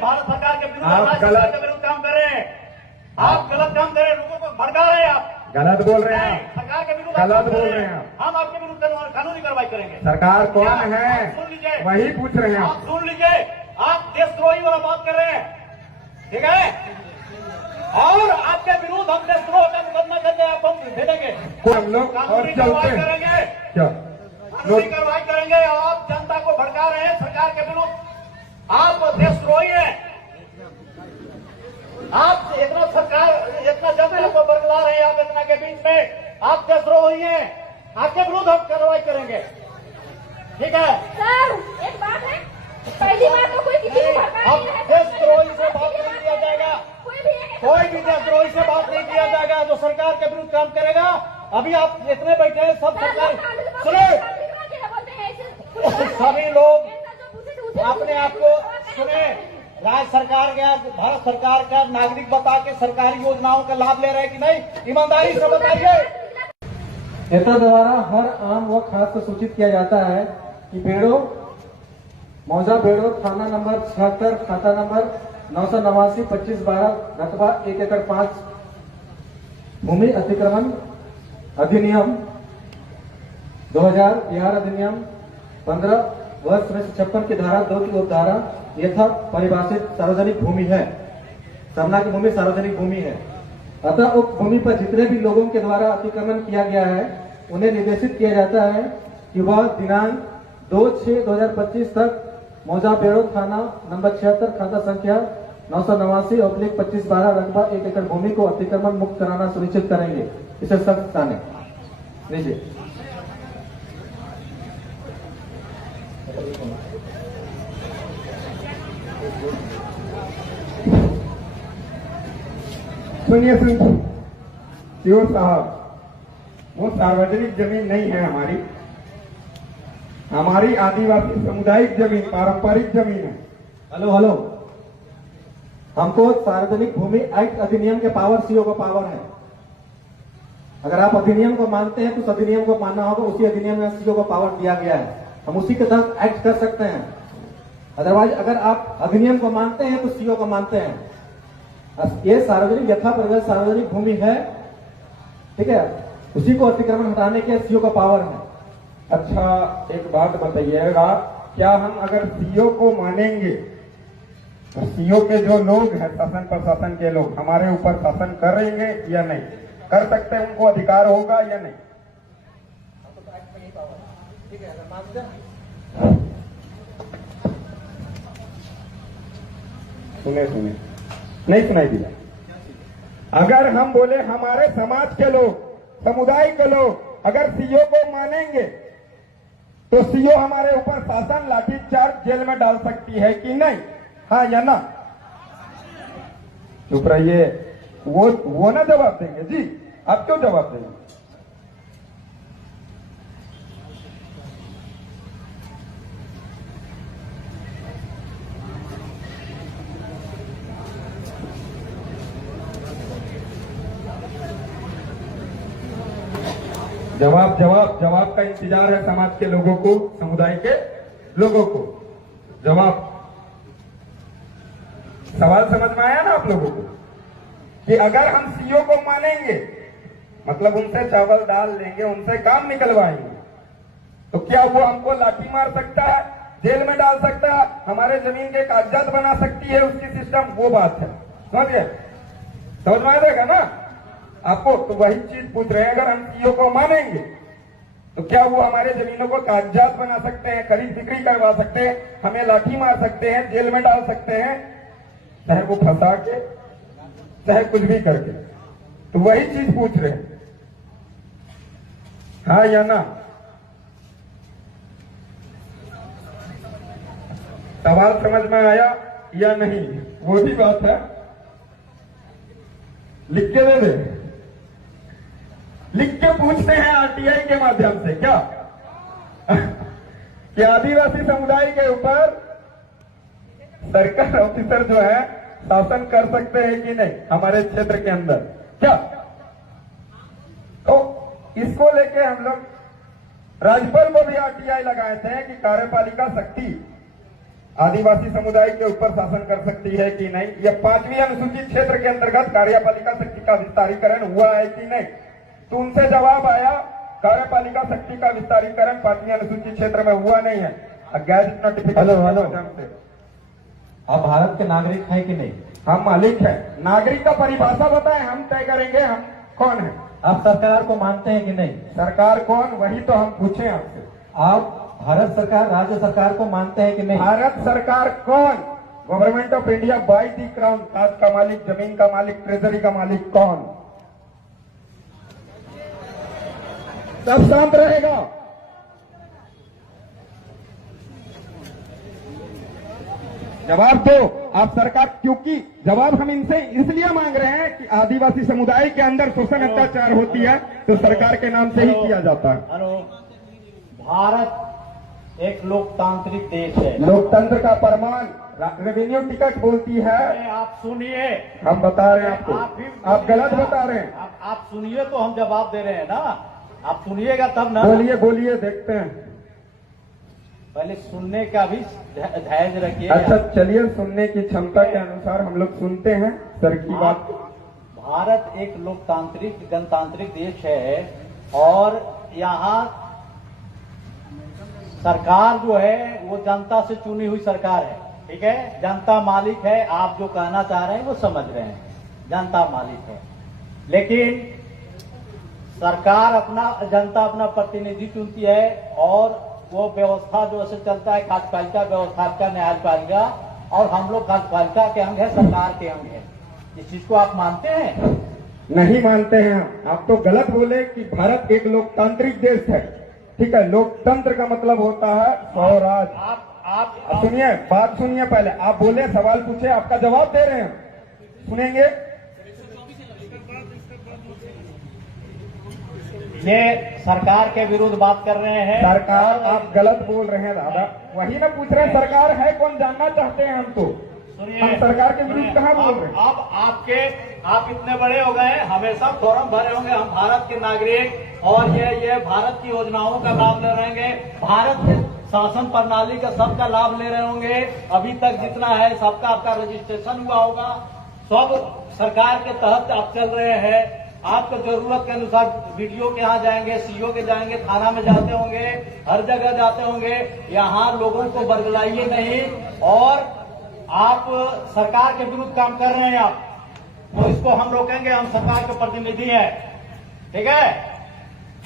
भारत सरकार के विरुद्ध, राज्य सरकार के विरुद्ध काम कर रहे हैं। आप गलत काम कर रहे हैं, लोगों को भड़का रहे हैं, आप गलत बोल रहे हैं, सरकार के विरुद्ध गलत बोल रहे हैं। हम आपके विरुद्ध कानूनी कार्रवाई करेंगे। सरकार कौन है सुन लीजिए, वही पूछ रहे हैं। आप सुन लीजिए, आप देशद्रोही वाला बात कर रहे हैं, ठीक है? और आपके विरुद्ध हम देशद्रोह का मुकदमा करके आप हम भेजेंगे, हम लोग और कानूनी चलते कार्रवाई हैं करेंगे, क्या कानूनी कार्रवाई करेंगे। आप जनता को भड़का रहे हैं सरकार के विरुद्ध, आप देशद्रोही हैं। आप इतना सरकार, इतना जनता को बरगला रहे हैं, आप इतना के बीच में आप देशद्रोही हैं। आपके विरुद्ध हम कार्रवाई करेंगे, ठीक है? सर एक बात है, पहली बात तो कोई किसी को भड़का अब नहीं है। देशद्रोही से बात नहीं किया जाएगा, कोई भी देशद्रोही से बात नहीं किया जाएगा जो सरकार के विरुद्ध काम करेगा। अभी आप जितने बैठे हैं सब सरकार सुने, सभी लोग अपने आप को सुने, राज्य सरकार का, भारत सरकार का नागरिक बता के सरकारी योजनाओं का लाभ ले रहे हैं कि नहीं, ईमानदारी से बताइए। नेता द्वारा हर आम व खास को सूचित किया जाता है कि बेड़ो मौजा बेड़ो थाना नंबर 76 खाता नंबर 989 2512 रकबा 1 एकड़ 5 भूमि अतिक्रमण अधिनियम 2000 बिहार अधिनियम 15 वर्ष 56 की धारा 2 की उपधारा यथा परिभाषित सार्वजनिक भूमि है। सरना की भूमि सार्वजनिक भूमि है। अतः उक्त भूमि पर जितने भी लोगों के द्वारा अतिक्रमण किया गया है उन्हें निर्देशित किया जाता है कि वह दिनांक 2/6/2025 तक मौजा बेड़ो थाना नंबर 76 खाता संख्या 989/2512 रकबा 1 एकड़ भूमि को अतिक्रमण मुक्त कराना सुनिश्चित करेंगे। इसे सख्त जाने लीजिए। सुनिए सीओ साहब, वो सार्वजनिक जमीन नहीं है हमारी, हमारी आदिवासी सामुदायिक जमीन, पारंपरिक जमीन है। हेलो, हमको सार्वजनिक भूमि एक्ट अधिनियम के पावर सीओ का पावर है। अगर आप अधिनियम को मानते हैं तो उस अधिनियम को मानना होगा, उसी अधिनियम में सीओ को पावर दिया गया है, हम उसी के तहत एक्ट कर सकते हैं। अदरवाइज अगर आप अधिनियम को मानते हैं तो सीओ को मानते हैं। ये सार्वजनिक यथा परिभाषित सार्वजनिक भूमि है, ठीक है, उसी को अतिक्रमण हटाने के सीओ का पावर है। अच्छा एक बात बताइएगा, क्या हम अगर सीओ को मानेंगे तो सीओ के जो लोग हैं, शासन प्रशासन के लोग, हमारे ऊपर शासन करेंगे या नहीं कर सकते, उनको अधिकार होगा या नहीं? सुने नहीं सुनाई दिया। अगर हम बोले हमारे समाज के लोग, समुदाय के लोग अगर सीओ को मानेंगे तो सीओ हमारे ऊपर शासन, लाठीचार्ज, जेल में डाल सकती है कि नहीं? हाँ या ना? चुप रहिए, वो ना जवाब देंगे जी, आप क्यों जवाब देंगे? जवाब का इंतजार है समाज के लोगों को, समुदाय के लोगों को। जवाब, सवाल समझ में आया ना आप लोगों को? कि अगर हम सीओ को मानेंगे, मतलब उनसे चावल डाल लेंगे, उनसे काम निकलवाएंगे, तो क्या वो हमको लाठी मार सकता है, जेल में डाल सकता है, हमारे जमीन के कागजात बना सकती है उसकी सिस्टम? वो बात है, समझिए, समझ में आएगा ना आपको? तो वही चीज पूछ रहे हैं, अगर हम सीओ को मानेंगे तो क्या वो हमारे जमीनों को कागजात बना सकते हैं, खरीद बिक्री करवा सकते हैं, हमें लाठी मार सकते हैं, जेल में डाल सकते हैं, चाहे वो फंसा के, चाहे कुछ भी करके? तो वही चीज पूछ रहे हैं, हाँ या ना? सवाल समझ में आया या नहीं? वो भी बात है, लिख के दे दे, लिख के पूछते हैं आरटीआई के माध्यम से क्या कि आदिवासी समुदाय के ऊपर सरकार ऑफिसर जो है शासन कर सकते हैं कि नहीं हमारे क्षेत्र के अंदर, क्या? तो इसको लेके हम लोग राज्यपाल को भी आरटीआई लगाए थे कि कार्यपालिका शक्ति आदिवासी समुदाय के ऊपर शासन कर सकती है कि नहीं, या 5वीं अनुसूचित क्षेत्र के अंतर्गत कार्यपालिका शक्ति का विस्तारीकरण हुआ है कि नहीं। तो उनसे जवाब आया कार्यपालिका शक्ति का विस्तारीकरण 5वीं अनुसूचित क्षेत्र में हुआ नहीं है। Gadget notification hello. के माध्यम से आप भारत के नागरिक हैं कि नहीं? हम मालिक है। नागरिक का परिभाषा बताएं, हम तय करेंगे हम कौन है। आप सरकार को मानते हैं कि नहीं? सरकार कौन, वही तो हम पूछे आपसे। आप भारत सरकार, राज्य सरकार को मानते हैं कि नहीं? भारत सरकार कौन? Government of India by the crown. ताज का मालिक, जमीन का मालिक, ट्रेजरी का मालिक कौन? सब शांत रहेगा। जवाब दो आप सरकार, क्योंकि जवाब हम इनसे इसलिए मांग रहे हैं कि आदिवासी समुदाय के अंदर शोषण अत्याचार होती है तो सरकार के नाम से ही किया जाता है। हेलो, भारत एक लोकतांत्रिक देश है। लोकतंत्र का प्रमाण रेवेन्यू टिकट बोलती है। आप सुनिए, हम बता रहे हैं आपको, आप गलत बता रहे हैं। आप सुनिए तो हम जवाब दे रहे हैं ना, आप सुनिएगा तब ना। बोलिए बोलिए, देखते हैं। पहले सुनने का भी धैर्य रखिए। अच्छा चलिए, सुनने की क्षमता के अनुसार हम लोग सुनते हैं सर की बात। भारत एक लोकतांत्रिक गणतांत्रिक देश है और यहाँ सरकार जो है वो जनता से चुनी हुई सरकार है। ठीक है, जनता मालिक है। आप जो कहना चाह रहे हैं वो समझ रहे हैं, जनता मालिक है। लेकिन सरकार जनता अपना प्रतिनिधि चुनती है और वो व्यवस्था जो ऐसे चलता है, कार्यपालिका व्यवस्था, न्यायपालिका, और हम लोग कार्यपालिका के अंग है, सरकार के अंग है। इस चीज को आप मानते हैं? नहीं मानते हैं। आप तो गलत बोले कि भारत एक लोकतांत्रिक देश है। ठीक है, लोकतंत्र का मतलब होता है स्वराज। आप सुनिए, बात सुनिए। पहले आप बोले, सवाल पूछे, आपका जवाब दे रहे हैं, सुनेंगे। ये सरकार के विरुद्ध बात कर रहे हैं। सरकार, आप गलत बोल रहे हैं दादा। वही ना पूछ रहे हैं, सरकार है कौन, जानना चाहते हैं हम तो। सुनिए, हम सरकार के विरुद्ध कहाँ बोल रहे हैं? अब आप इतने बड़े हो गए, हमेशा फॉर्म भरे होंगे, हम भारत के नागरिक और ये भारत की योजनाओं का लाभ ले रहेंगे, भारत के शासन प्रणाली का सबका लाभ ले रहे होंगे। अभी तक जितना है सबका आपका रजिस्ट्रेशन हुआ होगा, सब सरकार के तहत आप चल रहे हैं। आपको जरूरत के अनुसार वीडियो के यहाँ जाएंगे, सीओ के जाएंगे, थाना में जाते होंगे, हर जगह जाते होंगे। यहाँ लोगों को बरगलाइए नहीं, और आप सरकार के विरुद्ध काम कर रहे हैं आप, तो इसको हम रोकेंगे। हम सरकार के प्रतिनिधि हैं, ठीक है?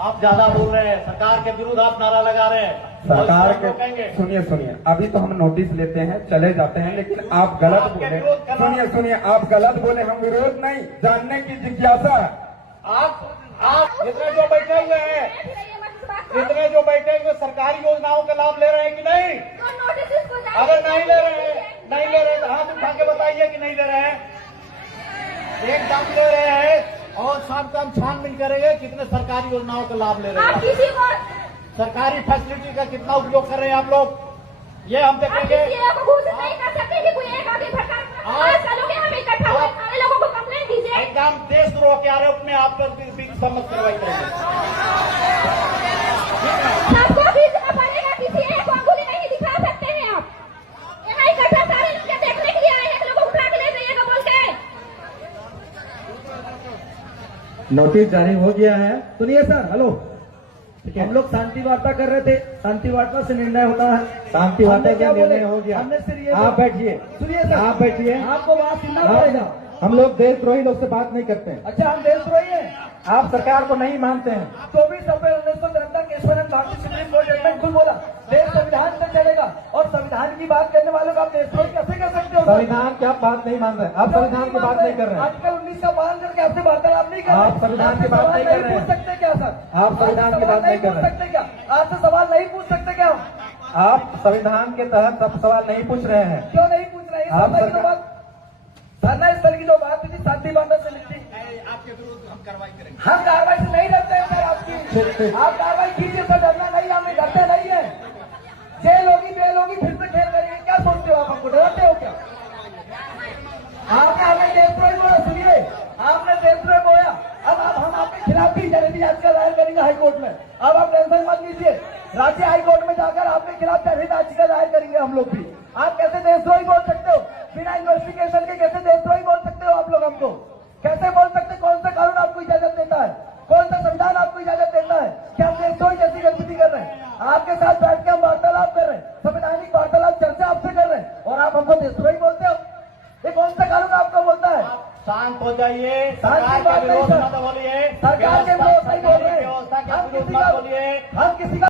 आप ज्यादा बोल रहे हैं, सरकार के विरुद्ध आप नारा लगा रहे हैं, सरकार तो के, सुनिए सुनिए, अभी तो हम नोटिस लेते हैं, चले जाते हैं, लेकिन आप गलत बोले। सुनिए सुनिए, आप गलत बोले। हम विरोध नहीं, जानने की जिज्ञासा है। आप इतने जो बैठे हुए हैं, इतने जो बैठे हुए सरकारी योजनाओं का लाभ ले रहे हैं कि नहीं? अगर नहीं ले रहे हैं तो हाथ उठा के बताइए कि नहीं ले रहे हैं। एकदम ले रहे हैं, और सब काम छानबीन करेंगे कितने सरकारी योजनाओं का लाभ ले रहे हैं, सरकारी फैसिलिटी का कितना उपयोग कर रहे हैं आप लोग, ये हम देखेंगे। एकदम देशद्रोह के आरोप में आप लोग समझ कार्रवाई करेंगे। सबको खींचना पड़ेगा, किसी एक को अंगुली नहीं दिखा सकते हैं आप। यहाँ इकट्ठा सारे लोग देखने के लिए आए हैं, लोगों को उठा के ले जाइएगा बोल के। नोटिस जारी हो गया है। सुनिए सर, हेलो, हम लोग शांति वार्ता कर रहे थे, शांति वार्ता से निर्णय होता है। शांति वार्ता का निर्णय हो गया। हमने सिर्फ आप बैठिए, सुनिए सर, आप बैठिए, आपको बात सुनना पड़ेगा। हम लोग देशद्रोही लोग से बात नहीं करते हैं। अच्छा, हम देशद्रोही हैं? आप सरकार को नहीं मानते हैं। 24 अप्रैल 1973 के ईश्वरन भारतीय सुप्रीम कोर्ट जजमेंट खुद बोला, देश संविधान से चलेगा, और संविधान की बात करने वालों को आप देशद्रोही कैसे कर सकते हो? संविधान की आप बात नहीं मान रहे, आप संविधान की बात नहीं कर रहे हैं। आर्टिकल 19 का पालन करके आपसे वार्तालाप नहीं कर रहे, आप संविधान की बात नहीं कर रहे हैं। पूछ सकते क्या सर? आप संविधान की बात नहीं कर रहे क्या? आपसे सवाल नहीं पूछ सकते क्या? आप संविधान के तहत सब सवाल नहीं पूछ रहे हैं। क्यों नहीं पूछ रहे हैं? आप धरना स्थल की जो बात थी शांति वार्ता से लिखती, आपके विरुद्ध हम कार्रवाई करेंगे। हम कार्रवाई से नहीं डरते हैं सर आपकी, आप कार्रवाई कीजिए सर, डरना नहीं, हमें डरते नहीं है। जेल होगी बेल होगी, फिर से खेल करेंगे, क्या सोचते हो आप? हमको डरते हो क्या? आपने हमें देशद्रोही बोला, सुनिए, आपने देशद्रोही बोला। अब हम आपके खिलाफ भी जनहित याचिका दायर करेंगे हाईकोर्ट में। अब आप टेंशन मत लीजिए, राज्य हाईकोर्ट में जाकर आपके खिलाफ जनहित याचिका दायर करेंगे हम लोग भी। आप कैसे देशद्रोही बोल सकते हो? बिना इन्वेस्टिगेशन के कैसे देशद्रोही बोल सकते हो आप लोग हमको? कैसे बोल सकते? कौन सा कानून आपको इजाजत देता है? कौन सा संविधान आपको इजाजत देता है कि आप देशद्रोही जैसी गतिविधि कर रहे हैं? आपके साथ बैठ के हम वार्तालाप कर रहे हैं, संवैधानिक वार्तालाप चर्चा आपसे कर रहे हैं, और आप हमको देशद्रोही बोलते हो? ये कौन सा कानून आपको बोलता है? शांत हो जाइए, शांत की सरकार बात के नहीं विरोध सर। मत बोलिए, सरकार के विरोध नहीं बोल रहे हैं। व्यवस्था के हम विरोध किसी मत का बोलिए। हम किसी का